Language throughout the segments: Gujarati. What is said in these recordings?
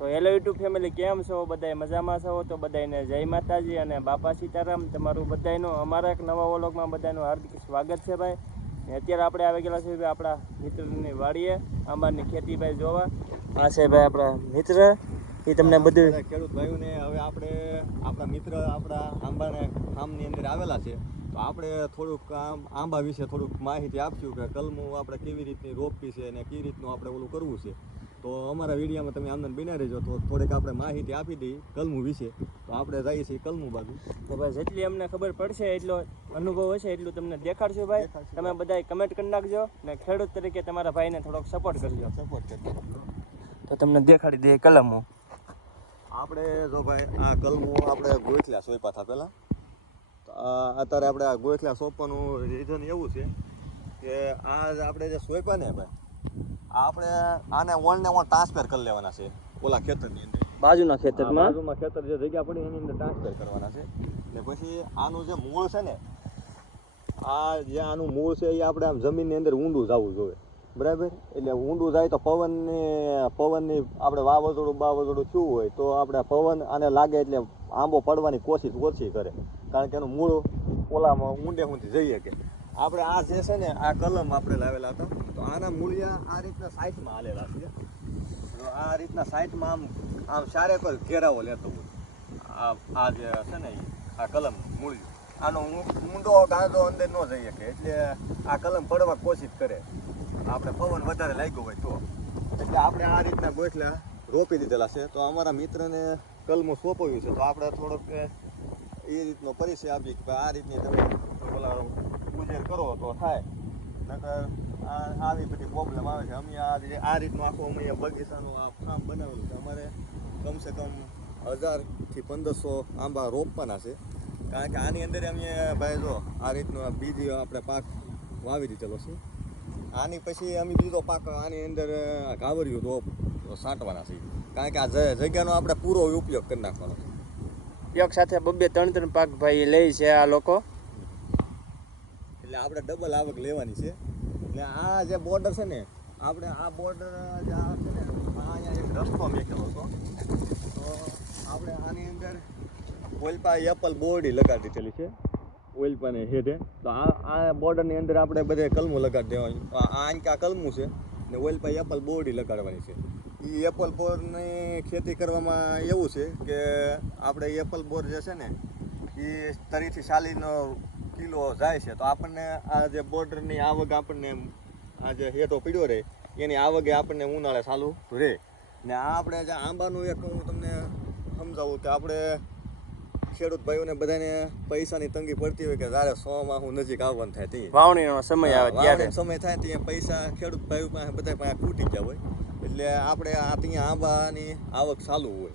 તો હેલો યુટ્યુબ ફેમિલી, કેમ છો બધાય? મજામાં છો? તો બધાને જય માતાજી અને બાપા સીતારામ. તમારું બધાયનું અમારા એક નવા વ્લોગમાં બધાનું હાર્દિક સ્વાગત છે ભાઈ. અત્યારે આપણે આવી ગયેલા છીએ આપણા મિત્રની વાડીએ આંબાની ખેતી ભાઈ જોવા. આ છે ભાઈ આપણા મિત્ર, એ તમને બધું ખેડૂત ભાઈઓને હવે આપણે આપણા મિત્ર આપણા આંબાને ફાર્મની અંદર આવેલા છે, તો આપણે થોડુંક આંબા વિશે થોડુંક માહિતી આપશું કે કલમું આપણે કેવી રીતની રોપવી છે અને કેવી રીતનું આપણે ઓલું કરવું છે. તો અમારા વિડીયોમાં તમે આનંદ બિના રહેજો, તો થોડીક આપણે માહિતી આપી દઈએ કલમું વિશે. તો આપણે જઈએ છીએ કલમું બાજુ. તો ભાઈ જેટલી અમને ખબર પડશે, એટલો અનુભવ હશે એટલું તમને દેખાડશું ભાઈ. તમે બધા કમેન્ટ કરી નાખજો ને ખેડૂત તરીકે તમારા ભાઈને થોડોક સપોર્ટ કરજો. તો તમને દેખાડી દઈએ કલમો. આપણે જો ભાઈ આ કલમું આપણે ગોઠલા સોંપ્યા હતા પહેલાં. તો અત્યારે આપણે આ ગોઠલા સોંપવાનું રીઝન એવું છે કે આ આપણે જે સોંપ્યા ને ભાઈ, આપણે આને ઓન ટ્રાન્સફર કરી લેવાના છે ઓલા ખેતરની અંદર, બાજુના ખેતરમાં ખેતર જે જગ્યા પડી એની અંદર ટ્રાન્સફર કરવાના છે. ને પછી આનું જે મૂળ છે ને, આ જે આનું મૂળ છે એ આપણે આમ જમીનની અંદર ઊંડું જવું જોઈએ, બરાબર? એટલે ઊંડું જાય તો પવનની આપણે વાવાઝોડું થયું હોય તો આપણે પવન આને લાગે એટલે આંબો પડવાની કોશિશ ઓછી કરે, કારણ કે એનું મૂળ ઓલામાં ઊંડે ઊંધી જઈએ કે આપણે આ જે છે ને આ કલમ આપણે લાવેલા હતા, તો આના મૂળિયા આ રીતના સાઈડમાં હાલેલા છે. આ રીતના સાઈડમાં આમ સારે પર ઘેરાવો લેતો હોય આ જે છે ને આ કલમ મૂળિયું, આનો ઊંડો ગાંધો અંદર ન જઈએ કે એટલે આ કલમ પડવા કોશિશ કરે, આપણે પવન વધારે લાગ્યો હોય તો. એટલે આપણે આ રીતના ગોઠલા રોપી દીધેલા છે. તો અમારા મિત્રને કલમું સોંપવ્યું છે, તો આપણે થોડોક એ રીતનો પરિચય આપી કે આ રીતની તમે ઓલા ગુજર કરો તો થાય, નકર આવી બધી પ્રોબ્લેમ આવે છે. અમે આ રીતનું આખું અમે બગીચાનું આ ફાર્મ બનાવેલું છે. અમારે કમસે કમ 1000 થી 1500 આંબા રોપવાના છે, કારણ કે આની અંદર અમે ભાઈ જો આ રીતનો બીજ આપણે પાક વાવી દીધેલો છે. આની પછી અમે બીજો પાક આની અંદર ઘાવરિયું રોપ છાંટવાના છે, કારણ કે આ જગ્યાનો આપણે પૂરો ઉપયોગ કરી નાખવાનો છે. એક સાથે 2-3 પાક ભાઈ લે છે આ લોકો, એટલે આપણે ડબલ આવક લેવાની છે. એટલે આ જે બોર્ડર છે ને, આપણે આ બોર્ડર જે આ છે ને, અહીંયા એક રસ્તો મેકેલો હતો, તો આપણે આની અંદર ઓઇલપા એપલ બોર્ડી લગાડી દીધેલી છે, ઓઇલપાને હેઠે. તો આ બોર્ડરની અંદર આપણે બધે કલમું લગાડી દેવાની. આ કલમું છે ને ઓઇલપા એપલ બોર્ડી લગાડવાની છે. એ એપલ બોરની ખેતી કરવામાં એવું છે કે આપણે એપલ બોર જે છે ને એ 30 થી 40 કિલો જાય છે, તો આપણને આ જે બોર્ડરની આવક આપણને આ જે હેઠો પીડ્યો રહે એની આવકે આપણને ઉનાળે ચાલુ રહે. ને આ આપણે જે આંબાનું એક હું તમને સમજાવું કે આપણે ખેડૂત ભાઈઓને બધાને પૈસાની તંગી પડતી હોય કે જ્યારે 100 માં હું નજીક આવવાનું થાય તે વાવણીનો સમય આવે ત્યારે સમય થાય ત્યાં પૈસા ખેડૂત ભાઈઓ પાસે બધા પાસે ખૂટી ગયા હોય, એટલે આપણે આ ત્યાં આંબાની આવક ચાલુ હોય,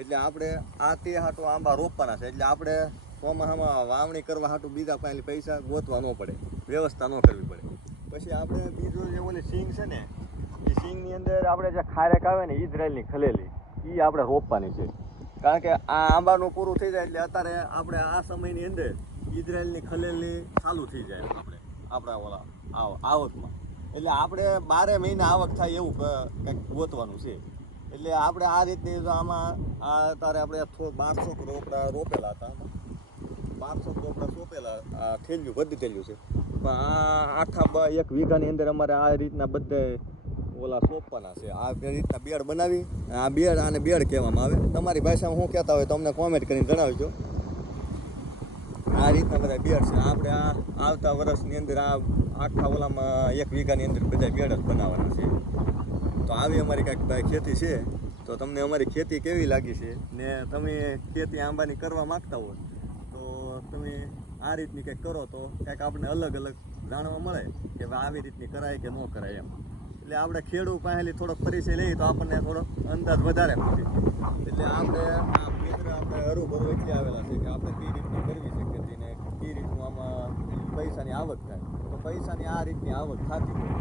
એટલે આપણે આ તે હાટું આંબા રોપવાના છે. એટલે આપણે ચોમાસામાં વાવણી કરવા હાટું બીજા પાસે પૈસા ગોતવા ન પડે, વ્યવસ્થા ન કરવી પડે. પછી આપણે બીજું જે ઓલી સિંગ છે ને, એ સિંગની અંદર આપણે જે ખારેક આવે ને ઇઝરાયલની ખલેલી, એ આપણે રોપવાની છે, કારણ કે આ આંબાનું પૂરું થઈ જાય એટલે અત્યારે આપણે આ સમયની અંદર ઇઝરાયલની ખલેલી ચાલુ થઈ જાય આપણા ઓલા આવકમાં. એટલે આપણે 12 મહિના આવક થાય એવું કંઈક ગોતવાનું છે. એટલે આપણે આ રીતની આમાં અત્યારે આપણે 1200 રોપડા રોપેલા હતા, 1200 રોપડા સોંપેલા, આ થેલ્યું બધી થેલ્યું છે. પણ આ આખા 1 વીઘાની અંદર અમારે આ રીતના બધે ઓલા સોંપવાના છે. આ રીતના બેડ બનાવી, આ બેડ આને બેડ કહેવામાં આવે. તમારી ભાષામાં શું કહેતા હોય તો અમને કોમેન્ટ કરીને જણાવજો. આ રીતના બધા બેડ છે. આપણે આ આવતા વર્ષની અંદર આ આખા ઓલામાં 1 વીઘાની અંદર બધા બેડ જ બનાવવાના છે. તો આવી અમારી કાંઈક ભાઈ ખેતી છે. તો તમને અમારી ખેતી કેવી લાગી છે ને તમે ખેતી આંબાની કરવા માગતા હોય તો તમે આ રીતની કંઈક કરો તો કંઈક આપણે અલગ અલગ જાણવા મળે કે આવી રીતની કરાય કે ન કરાય એમ. એટલે આપણે ખેડૂત પાસેથી થોડોક પરિચય લઈએ તો આપણને થોડોક અંદાજ વધારે મળે. એટલે આપણે આ મિત્ર આપણે હરુભરું એટલે આવેલા છે કે આપણે કઈ રીતની કરવી છે ખેતી ને કઈ રીતનું આમાં પૈસાની આવક થાય. તો પૈસાની આ રીતની આવક થતી હોય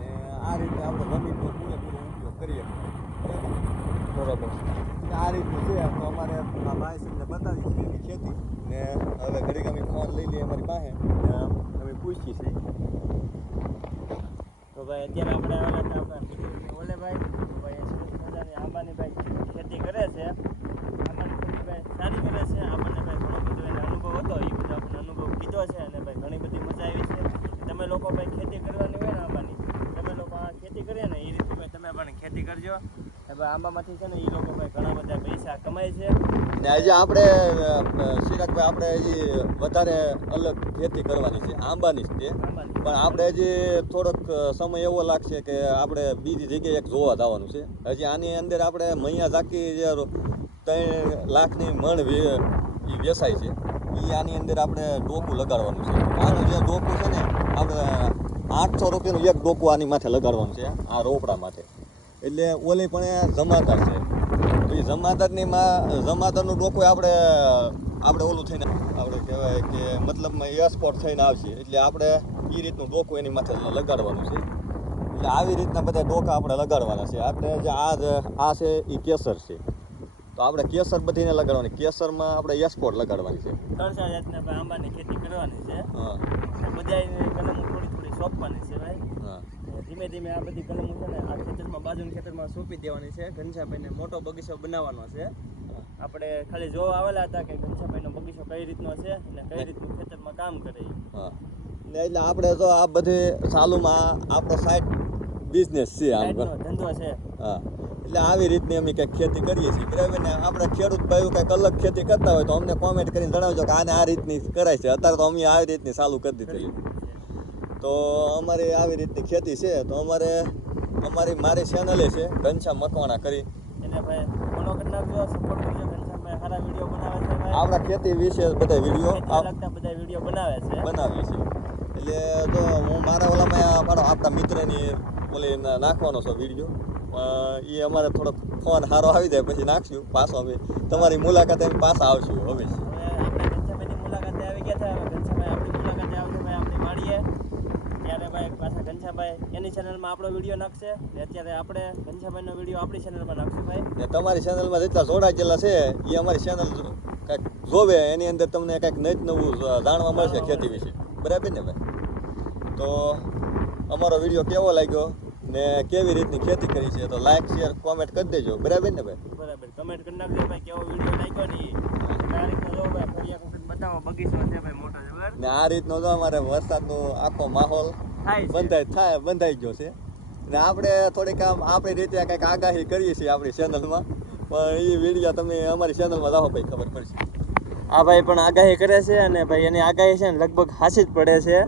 ને આ રીતે આપણે જમીનનો પૂરેપૂરો ઉપયોગ કરીએ, બરાબર. આ રીતનું છે. તો અમારે આ ભાઈ સાહેબને બતાવી છે એની ખેતી ને હવે ઘડીક અમે ફોન લઈ લઈએ અમારી પાસે ને અમે પૂછીએ છીએ. તો ભાઈ અત્યારે આપણે આવેલા હતા આપણા ઓલે ભાઈ, તો ભાઈ સરસ મજાની આંબાની ભાઈ ખેતી કરે છે આંબાની ખેતી ભાઈ સારી કરે છે. આપણને ભાઈ ઘણો બધો એને અનુભવ હતો, એ બધો આપણને અનુભવ કીધો છે અને ભાઈ ઘણી બધી મજા આવી છે. તમે લોકો ભાઈ ખેતી કરવાની હોય ને આંબાની, તમે લોકો આ ખેતી કરીએ ને એ રીતે ભાઈ તમે પણ ખેતી કરજો. ભાઈ આંબામાંથી છે ને એ લોકો ભાઈ ઘણા બધા પૈસા કમાય છે. ને આજે આપણે ચિરાગભાઈ આપણે હજી વધારે અલગ ખેતી કરવાની છે આંબાની જ તે, પણ આપણે હજી થોડોક સમય એવો લાગશે કે આપણે બીજી જગ્યાએ એક જોવા જવાનું છે. હજી આની અંદર આપણે મૈયા ઝાંકી જે 3 લાખની મણ એ વેચાય છે, એ આની અંદર આપણે ડોકું લગાડવાનું છે. આનું જે ડોકું છે ને આપણે 800 રૂપિયાનું એક ડોકું આની માથે લગાડવાનું છે આ રોપડા માથે. એટલે ઓલી પણ એ જમાદાર છે, તો એ જમાદારનું ડોકું આપણે ઓલું થઈને આપણે કહેવાય કે મતલબમાં એક્સપોર્ટ થઈને આવશે. એટલે આપણે એ રીતનું ડોકું એની માથે લગાડવાનું છે. એટલે આવી રીતના બધા ડોકા આપણે લગાડવાના છે. આપણે જે આ છે એ કેસર છે, તો આપણે કેસર બધીને લગાડવાની. કેસરમાં આપણે એક્સપોર્ટ લગાડવાની છે. 3-4 જાતના ભાઈ આંબાની ખેતી કરવાની છે. હા બધાય કલમો થોડી સોંપવાની છે ભાઈ. હા ધીમે ધીમે આ બધી કલમો છે ને આ ખેતરમાં બાજુના ખેતરમાં સોંપી દેવાની છે. ઘનશ્યામભાઈને મોટો બગીચો બનાવવાનો છે. આપણે ખાલી જોવા આવેલા હતા કે ઘનશ્યામભાઈનો બગીચો કઈ રીતનો છે અને કઈ રીતનું ખેતરમાં કામ કરે. હા ને એટલે આપણે તો આ બધી ચાલુમાં આપણો સાઈડ બિઝનેસ છે આમ ધંધો છે. હા એટલે આવી રીતની અમે કંઈક ખેતી કરીએ છીએ, બરાબર ને. આપણે ખેડૂત ભાઈઓ કંઈક અલગ ખેતી કરતા હોય તો અમને કોમેન્ટ કરીને જણાવજો કે આને આ રીતની કરાય છે. અત્યારે તો અમે આવી રીતની ચાલુ કરી દીધેલી. તો અમારી આવી રીતની ખેતી છે. તો મારી ચેનલે છે ઘનશ્યામ મકવાણા કરી, એટલે ભાઈ ફોલો કરી નાખજો, સપોર્ટ કરજો. ઘનશ્યામભાઈ સારા વિડીયો બનાવે છે ભાઈ. આપણા ખેતી વિશે બધા વિડીયો લગતા બધા વિડીયો બનાવે છે. બનાવીએ છીએ. એટલે તો હું મારા ઓલામાં આપણા મિત્રની ઓલી નાખવાનો છો વિડીયો. એ અમારે થોડોક ફોન સારો આવી જાય પછી નાખશું પાછો. અમે તમારી મુલાકાતે પાછા આવશું હવે. આપણે ઘનશ્યામભાઈની મુલાકાતે આવી ગયા હતા. ઘનશ્યામભાઈ આપણી મુલાકાતે આવશે ભાઈ, આપણે મળીએ ત્યારે ભાઈ પાછા ઘનશ્યામભાઈ એની ચેનલમાં આપણો વિડીયો નાખશે ને અત્યારે આપણે ઘનશ્યામભાઈનો વિડીયો આપણી ચેનલમાં નાખશું ભાઈ. ને તમારી ચેનલમાં જેટલા જોડાયેલા છે એ અમારી ચેનલ કંઈક જોવે, એની અંદર તમને કંઈક નવું જાણવા મળશે ખેતી વિશે, બરાબર ને ભાઈ. તો અમારો વિડીયો કેવો લાગ્યો ને કેવી રીતની ખેતી કરી છે તો લાઈક શેર કોમેન્ટ કરી દેજો, બરાબર ને ભાઈ. બરાબર કમેન્ટ કરી નાખજો ભાઈ કેવો વિડીયો લાગ્યો ને આ રીતનો જો ભાઈ ફરી એક વખત બતાવો બગીચો છે ભાઈ મોટો જબર. ને આ રીતનો જો અમારે વરસાદનો આખો માહોલ બંધાઈ ગયો છે. ને આપણે થોડીક આપણી રીતે કંઈક આગાહી કરીએ છીએ આપણી ચેનલમાં, પણ એ વિડીયો તમે અમારી ચેનલમાં જાઓ ભાઈ ખબર પડશે. આ ભાઈ પણ આગાહી કરે છે અને ભાઈ એની આગાહી છે ને લગભગ હાસી જ પડે છે.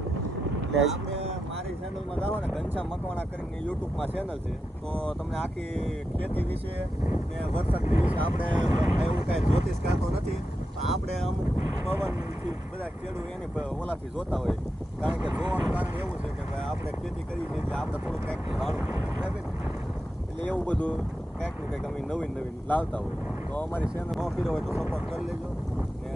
આપણે મારી ચેનલમાં જાઓ ને ઘનશ્યામ મકવાણા કરીને યુટ્યુબમાં ચેનલ છે, તો તમને આખી ખેતી વિશે ને વરસાદ વિશે આપણે એવું કાંઈ જ્યોતિષ કાતો નથી, તો આપણે અમુક પવનથી બધા ખેડૂત એની ઓલાથી જોતા હોય. કારણ કે જોવાનું કારણ એવું છે કે ભાઈ આપણે ખેતી કરી છે એટલે આપણે થોડું કંઈક જાણવું બરાબર. એટલે એવું બધું કંઈકનું કંઈક અમે નવીન લાવતા હોય. તો અમારી ચેનલ ન કર્યો હોય તો સપોર્ટ કરી લેજો. ને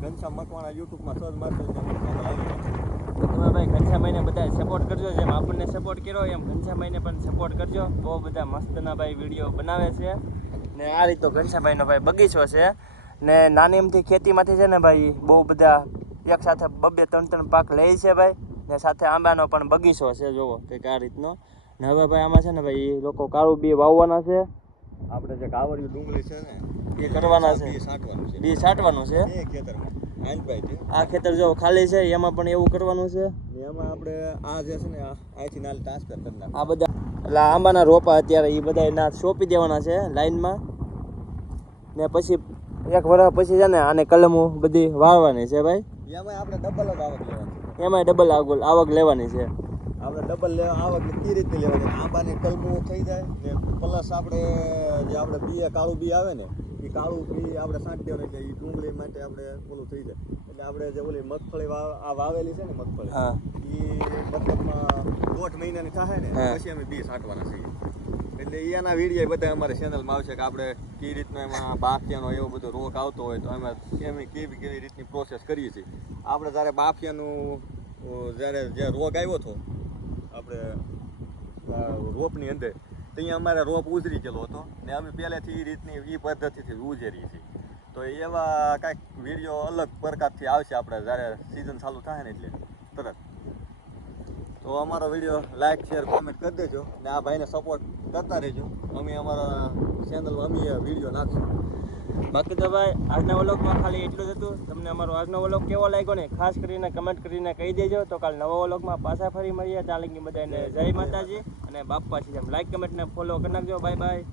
ઘનશ્યામ મકવાણા યુટ્યુબમાં સર્ચ મારશો એટલે ચેનલ આવી જશે. તમે ભાઈ ઘનશ્યામભાઈને બધા સપોર્ટ કરજો, જેમ આપણને સપોર્ટ કર્યો એમ ઘનશ્યામભાઈને પણ સપોર્ટ કરજો. બહુ બધા મસ્તના ભાઈ વિડીયો બનાવે છે ને આ રીતનો ઘનશ્યામભાઈનો ભાઈ બગીચો છે ને નાની એમથી ખેતીમાંથી છે ને ભાઈ બહુ બધા એક સાથે 2-3 પાક લે છે ભાઈ. ને સાથે આંબાનો પણ બગીચો છે જોવો કંઈક આ રીતનો. ને હવે ભાઈ આમાં છે ને ભાઈ લોકો કાળું બી વાવવાના છે. આપણે જે કાવડિયું ડુંગળી છે ને એ કરવાના છે, બી છાંટવાનું છે એ ખેતરમાં આ ખેતર જો ખાલી છે એમાં પણ એવું કરવાનું છે. એમાં આપણે આ જે છે ને અહીંથી નાલ ટ્રાન્સફર કરી નાખીએ. આ બધા એટલે આંબાના રોપા અત્યારે એ બધા ના સોંપી દેવાના છે લાઈનમાં. ને પછી 1 વર્ષ પછી છે ને આને કલમો બધી વાવવાની છે ભાઈ. એમાં આપણે ડબલ જ આવક લેવાની, એમાંય ડબલ આવક લેવાની છે. આપણે ડબલ આવક કઈ રીતે લેવાની? આંબાની કલમો થઈ જાય ને પ્લસ આપણે જે આપણે બી કાળું બી આવે ને એ કાળું બી આપણે છાંટી દેવાનું એટલે એ ડુંગળી માટે આપણે ઓલું થઈ જાય. એટલે આપણે જે ઓલી મગફળી વાવેલી છે ને મગફળી, હા એ મતલબમાં 1.5 મહિનાની થાય ને પછી અમે બી છાંટવાના છીએ. એટલે એના વિડીયો બધા અમારી ચેનલમાં આવશે કે આપણે કઈ રીતનો એમાં બાફિયાનો એવો બધો રોગ આવતો હોય તો એમાં કેવી રીતની પ્રોસેસ કરીએ છીએ. આપણે જ્યારે બાફિયાનું જ્યારે જે રોગ આવ્યો હતો આપણે રોપની અંદર, તો અહીંયા અમારે રોપ ઉજરી ગયેલો હતો ને અમે પહેલેથી એ રીતની એ પદ્ધતિથી ઉજેરીએ છીએ. તો એવા કાંઈક વિડીયો અલગ પ્રકારથી આવશે આપણે જ્યારે સિઝન ચાલુ થાય ને એટલે તરત. તો અમારો વિડીયો લાઈક શેર કોમેન્ટ કરી દેજો ને આ ભાઈને સપોર્ટ કરતા રહેજો. અમે અમારા ચેનલમાં અમે વિડીયો નાખશું. બાકી તો ભાઈ આજના વ્લોગમાં ખાલી એટલું જ હતું. તમને અમારો આજનો વ્લોગ કેવો લાગ્યો ને ખાસ કરીને કમેન્ટ કરીને કહી દેજો. તો કાલ નવા વ્લોગમાં પાછા ફરી મળીએ. ત્યાં લગી બધાને જય માતાજી અને બાપા છે. લાઈક કમેન્ટ ને ફોલો કરી નાખજો. Bye bye.